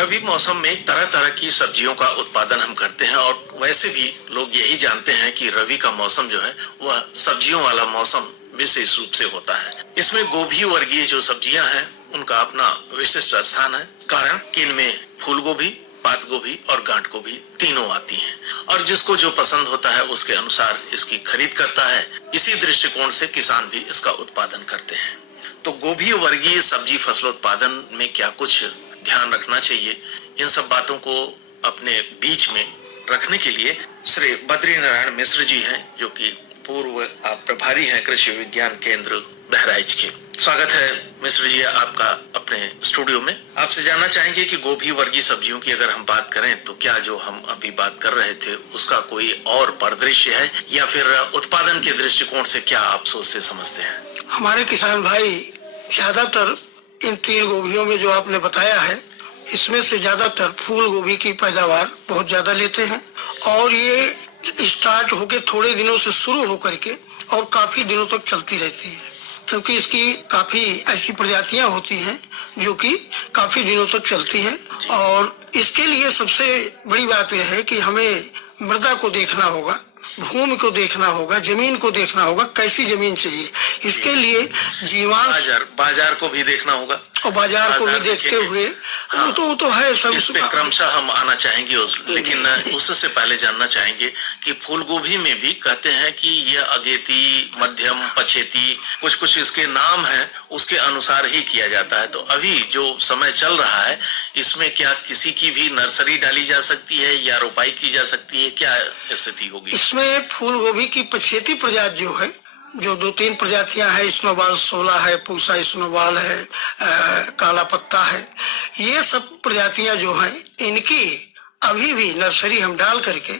रबी मौसम में तरह तरह की सब्जियों का उत्पादन हम करते हैं और वैसे भी लोग यही जानते हैं कि रबी का मौसम जो है वह सब्जियों वाला मौसम विशेष रूप से होता है। इसमें गोभी वर्गीय जो सब्जियां हैं उनका अपना विशिष्ट स्थान है, कारण कि इनमें फूल गोभी, पात गोभी और गांठ गोभी तीनों आती हैं और जिसको जो पसंद होता है उसके अनुसार इसकी खरीद करता है। इसी दृष्टिकोण से किसान भी इसका उत्पादन करते हैं। तो गोभी वर्गीय सब्जी फसलोत्पादन में क्या कुछ ध्यान रखना चाहिए, इन सब बातों को अपने बीच में रखने के लिए श्री बद्री नारायण मिश्र जी हैं, जो कि पूर्व प्रभारी हैं कृषि विज्ञान केंद्र बहराइच के। स्वागत है मिश्र जी आपका अपने स्टूडियो में। आपसे जानना चाहेंगे कि गोभी वर्गीय सब्जियों की अगर हम बात करें तो क्या जो हम अभी बात कर रहे थे उसका कोई और परिदृश्य है या फिर उत्पादन के दृष्टिकोण से क्या आप सोचते समझते हैं? हमारे किसान भाई ज्यादातर इन तीन गोभियों में जो आपने बताया है, इसमें से ज्यादातर फूल गोभी की पैदावार बहुत ज्यादा लेते हैं और ये स्टार्ट होके थोड़े दिनों से शुरू होकर के और काफी दिनों तक चलती रहती है, क्योंकि इसकी काफी ऐसी प्रजातियां होती हैं जो कि काफी दिनों तक चलती हैं। और इसके लिए सबसे बड़ी बात यह है कि हमें मृदा को देखना होगा, भूमि को देखना होगा, जमीन को देखना होगा, कैसी जमीन चाहिए। इसके लिए जीवांश बाजार को भी देखना होगा और बाजार को भी देखते हुए वो तो है सब। इस पे क्रमशः हम आना चाहेंगे लेकिन उससे पहले जानना चाहेंगे कि फूल गोभी में भी कहते हैं कि यह अगेती, मध्यम, पछेती, कुछ इसके नाम हैं, उसके अनुसार ही किया जाता है। तो अभी जो समय चल रहा है इसमें क्या किसी की भी नर्सरी डाली जा सकती है या रोपाई की जा सकती है, क्या स्थिति होगी? इसमें फूल गोभी की पछेती प्रजाति जो है, जो 2-3 प्रजातियां हैं, स्नोबॉल 16 है, पूसा स्नोबॉल है, काला पत्ता है, ये सब प्रजातियां जो हैं इनकी अभी भी नर्सरी हम डाल करके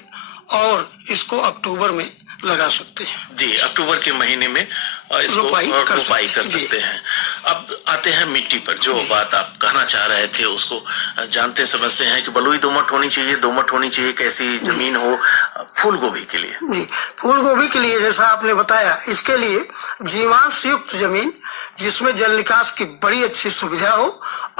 और इसको अक्टूबर में लगा सकते हैं। जी, अक्टूबर के महीने में इसको रोपाई कर सकते हैं। अब आते हैं मिट्टी पर, जो बात आप कहना चाह रहे थे उसको जानते समझते हैं कि बलुई दोमट होनी चाहिए, दोमट होनी चाहिए, कैसी जमीन हो फूल गोभी के लिए? जी, फूल गोभी के लिए जैसा आपने बताया, इसके लिए जीवांश युक्त जमीन जिसमें जल निकास की बड़ी अच्छी सुविधा हो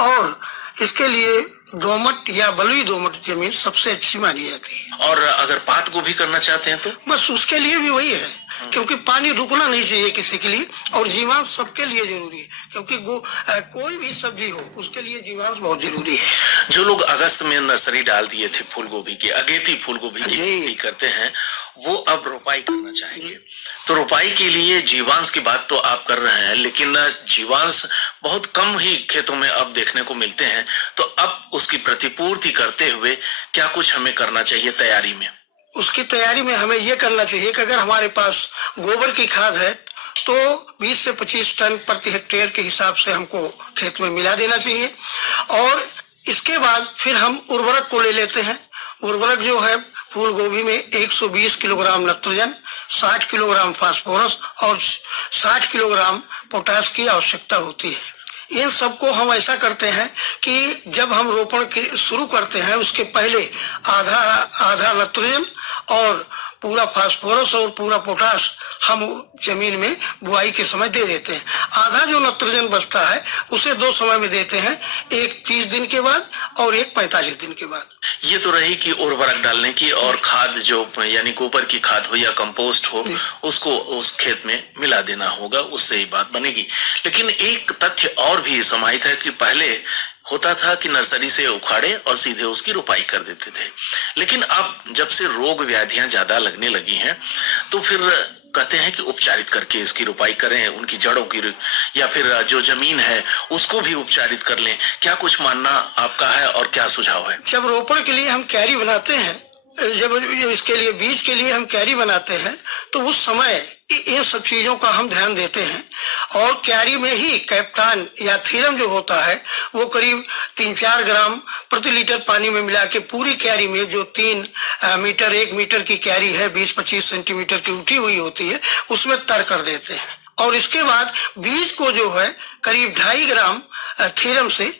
और इसके लिए दोमट या बलुई दोमट जमीन सबसे अच्छी मानी जाती है। और अगर पात गोभी करना चाहते हैं तो बस उसके लिए भी वही है, क्योंकि पानी रुकना नहीं चाहिए किसी के लिए और जीवांश सबके लिए जरूरी है, क्योंकि कोई भी सब्जी हो उसके लिए जीवांश बहुत जरूरी है। जो लोग अगस्त में नर्सरी डाल दिए थे फूल गोभी की, अगेती फूल गोभी की खेती करते हैं, वो अब रोपाई करना चाहेंगे। तो रोपाई के लिए जीवांश की बात तो आप कर रहे हैं, लेकिन जीवांश बहुत कम ही खेतों में अब देखने को मिलते हैं। तो अब उसकी प्रतिपूर्ति करते हुए क्या कुछ हमें करना चाहिए तैयारी में? उसकी तैयारी में हमें यह करना चाहिए कि अगर हमारे पास गोबर की खाद है तो 20 से 25 टन प्रति हेक्टेयर के हिसाब से हमको खेत में मिला देना चाहिए। और इसके बाद फिर हम उर्वरक को ले लेते हैं। उर्वरक जो है फूल गोभी में 120 किलोग्राम नाइट्रोजन, 60 किलोग्राम फास्फोरस और 60 किलोग्राम पोटाश की आवश्यकता होती है। इन सबको हम ऐसा करते हैं कि जब हम रोपण शुरू करते हैं उसके पहले आधा नाइट्रोजन और पूरा फास्फोरस और पूरा पोटाश हम जमीन में बुआई के समय दे देते हैं। आधा जो नाइट्रोजन बचता है उसे 2 समय में देते हैं, एक 30 दिन के बाद और एक 45 दिन के बाद। ये तो रही कि उर्वरक डालने की, और खाद जो यानी गोबर की खाद हो या कंपोस्ट हो उसको उस खेत में मिला देना होगा, उससे ही बात बनेगी। लेकिन एक तथ्य और भी समाहित है कि पहले होता था कि नर्सरी से उखाड़े और सीधे उसकी रोपाई कर देते थे, लेकिन अब जब से रोग व्याधियां ज्यादा लगने लगी हैं तो फिर कहते हैं कि उपचारित करके इसकी रोपाई करें, उनकी जड़ों की, या फिर जो जमीन है उसको भी उपचारित कर लें। क्या कुछ मानना आपका है और क्या सुझाव है? जब रोपण के लिए हम क्यारी बनाते हैं, जब इसके लिए बीज के लिए हम क्यारी बनाते हैं तो उस समय इन सब चीजों का हम ध्यान देते हैं। और क्यारी में ही कैप्टान या थीरम जो होता है वो करीब 3-4 ग्राम प्रति लीटर पानी में मिला के पूरी क्यारी में, जो 3 मीटर 1 मीटर की क्यारी है 20-25 सेंटीमीटर की उठी हुई होती है, उसमें तर कर देते हैं। और इसके बाद बीज को जो है करीब 2.5 ग्राम थीरम से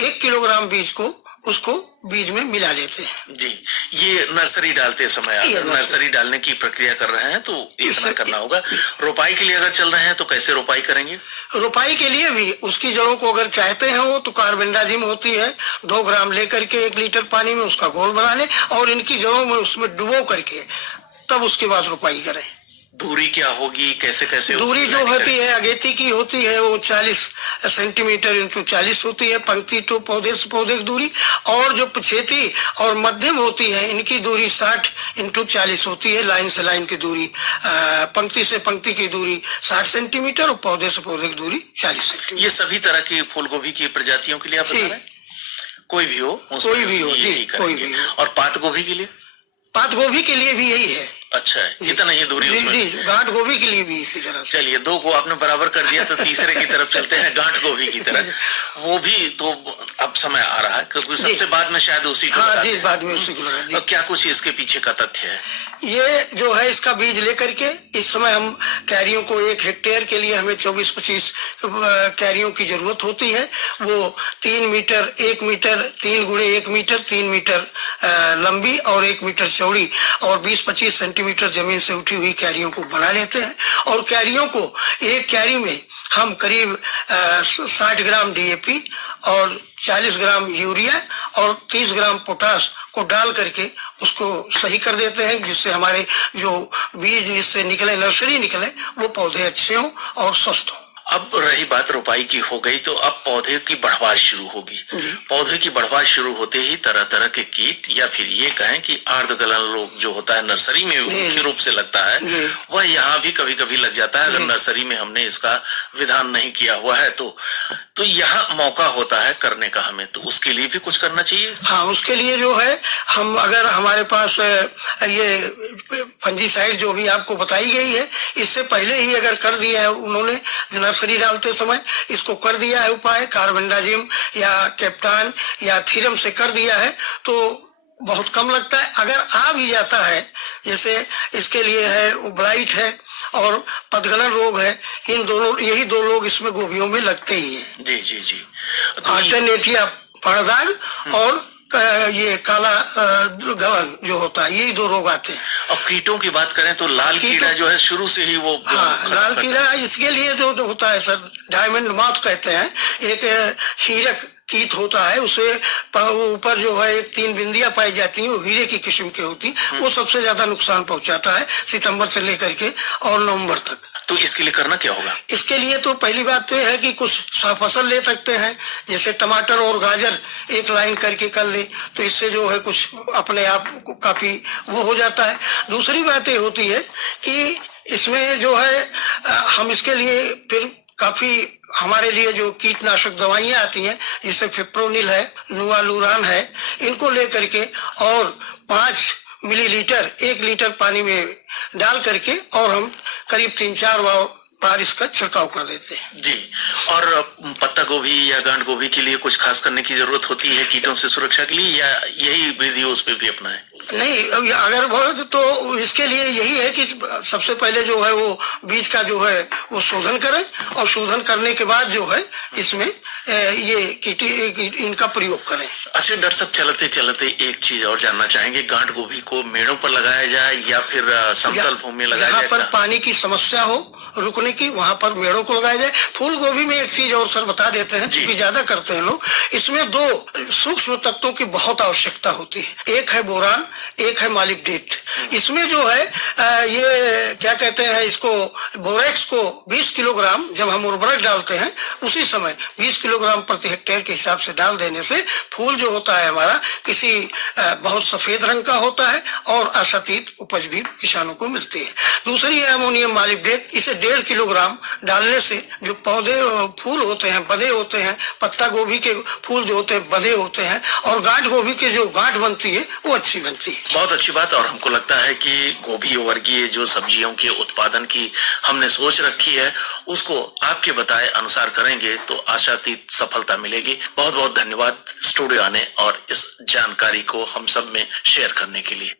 1 किलोग्राम बीज को उसको बीज में मिला लेते हैं। जी, ये नर्सरी डालते समय आप ये नर्सरी डालने की प्रक्रिया कर रहे हैं तो इतना करना होगा। रोपाई के लिए अगर चल रहे हैं तो कैसे रोपाई करेंगे? रोपाई के लिए भी उसकी जड़ों को अगर चाहते हैं वो तो कार्बेंडाजिम होती है, 2 ग्राम लेकर के 1 लीटर पानी में उसका घोल बना लें और इनकी जड़ों में उसमें डुबो करके तब उसके बाद रोपाई करें। दूरी क्या होगी, कैसे कैसे दूरी जो होती है अगेती की होती है वो 40 सेंटीमीटर इंटू 40 होती है, पंक्ति तो पौधे से पौधे की दूरी, और जो पछेती और मध्यम होती है इनकी दूरी 60 इंटू 40 होती है। लाइन से लाइन की दूरी, पंक्ति से पंक्ति की दूरी 60 सेंटीमीटर और पौधे से पौधे की दूरी 40 सेंटीमीटर। ये सभी तरह की फूल गोभी की प्रजातियों के लिए आप बता रहे हैं? कोई भी हो कोई भी हो जी, कोई भी हो। और पात गोभी के लिए? पात गोभी के लिए भी यही है। अच्छा है, इतना ही दूरी उसमें। जी, गांठ गोभी के लिए भी इसी तरह से। चलिए, 2 को आपने बराबर कर दिया तो तीसरे की तरफ चलते हैं, गांठ गोभी की तरफ। वो भी तो अब समय आ रहा है क्योंकि सबसे बाद में शायद उसी को हाँ जी, बाद में उसी को लगा दी। और क्या कुछ इसके पीछे का तथ्य है? ये जो है इसका बीज लेकर के इस समय हम कैरियों को 1 हेक्टेयर के लिए हमें 24-25 कैरियों की जरूरत होती है। वो 3 मीटर 1 मीटर 3 गुणे 1 मीटर 3 मीटर लंबी और 1 मीटर चौड़ी और 20-25 सेंटीमीटर जमीन से उठी हुई कैरियों को बना लेते हैं। और कैरियों को एक कैरी में हम करीब 60 ग्राम DAP और 40 ग्राम यूरिया और 30 ग्राम पोटास को डाल करके उसको सही कर देते हैं, जिससे हमारे जो बीज इससे निकले, नर्सरी निकले, वो पौधे अच्छे हों और स्वस्थ हों। अब रही बात रोपाई की हो गई तो अब पौधे की बढ़वार शुरू होगी। पौधे की बढ़वार शुरू होते ही तरह तरह के कीट या फिर ये कहें कि अर्धगलन रोग जो होता है नर्सरी में मुख्य रूप से लगता है, वह यहाँ भी कभी कभी लग जाता है। अगर नर्सरी में हमने इसका विधान नहीं किया हुआ है तो यहाँ मौका होता है करने का हमें, तो उसके लिए भी कुछ करना चाहिए। हाँ, उसके लिए जो है हम अगर हमारे पास ये फंजीसाइड जो भी आपको बताई गई है, इससे पहले ही अगर कर दिया है उन्होंने नर्सरी डालते समय, इसको कर दिया है उपाय, कार्बेंडाजिम या कैप्टान या थीरम से कर दिया है तो बहुत कम लगता है। अगर आ भी जाता है, जैसे इसके लिए है ब्लाइट है और पतगलन रोग है, इन दोनों, यही 2 रोग इसमें गोभियों में लगते ही हैं। जी जी जी। अल्टरनेटिया पड़दाग और ये काला गलन जो होता है, यही 2 रोग आते हैं। और कीटों की बात करें तो लाल कीड़ा जो है शुरू से ही वो लाल कीड़ा इसके लिए जो होता है सर, डायमंड माउथ कहते हैं, एक हीरक कीट होता है, उसे ऊपर जो है 3 बिंदियां पाई जाती हैं, वो हीरे की किस्म की होती, वो सबसे ज्यादा नुकसान पहुंचाता है सितंबर से लेकर के और नवंबर तक। तो इसके लिए करना क्या होगा? इसके लिए तो पहली बात तो यह है कि कुछ फसल ले सकते हैं, जैसे टमाटर और गाजर एक लाइन करके कर ले तो इससे जो है कुछ अपने आप को काफी वो हो जाता है। दूसरी बात ये होती है कि इसमें जो है हम इसके लिए फिर काफी हमारे लिए जो कीटनाशक दवाइयां आती हैं, जैसे फिप्रोनिल है, नुआलुरान है, इनको लेकर के और 5 मिलीलीटर 1 लीटर पानी में डाल करके और हम करीब 3-4 बार इसका छिड़काव कर देते हैं। जी। और पत्ता गोभी या गांठ गोभी के लिए कुछ खास करने की जरूरत होती है कीटों से सुरक्षा के लिए, या यही विधि उस पर भी अपनाएं? नहीं, अगर बहुत तो इसके लिए यही है कि सबसे पहले जो है वो बीज का जो है वो शोधन करें और शोधन करने के बाद जो है इसमें ये इनका प्रयोग करें। अच्छा डॉक्टर साहब, चलते चलते एक चीज और जानना चाहेंगे, गांठ गोभी को मेड़ों पर लगाया जाए या फिर समतल भूमि में लगाया जाए? जहाँ पर पानी की समस्या हो रुकने की, वहां पर मेड़ों को लगाया जाए। फूल गोभी में एक चीज और सर बता देते हैं, क्योंकि ज्यादा करते हैं लोग, इसमें 2 सूक्ष्म तत्वों की बहुत आवश्यकता होती है, एक है बोरान, एक है मालिब्डेट। इसमें जो है ये क्या कहते हैं, इसको बोरेक्स को 20 किलोग्राम जब हम उर्वरक डालते हैं उसी समय 20 किलोग्राम प्रति हेक्टेयर के हिसाब से डाल देने से फूल जो होता है हमारा किसी बहुत सफेद रंग का होता है और आशातीत उपज भी किसानों को मिलती है। दूसरी है अमोनियम मालिब्डेट, इसे 1.5 किलोग्राम डालने से जो पौधे फूल होते हैं बधे होते हैं, पत्ता गोभी के फूल जो होते हैं बधे होते हैं और गांठ गोभी के जो गांठ बनती है वो अच्छी बनती है। बहुत अच्छी बात। और हमको लगता है कि गोभी वर्गीय जो सब्जियों के उत्पादन की हमने सोच रखी है उसको आपके बताए अनुसार करेंगे तो आशातीत सफलता मिलेगी। बहुत बहुत धन्यवाद स्टूडियो आने और इस जानकारी को हम सब में शेयर करने के लिए।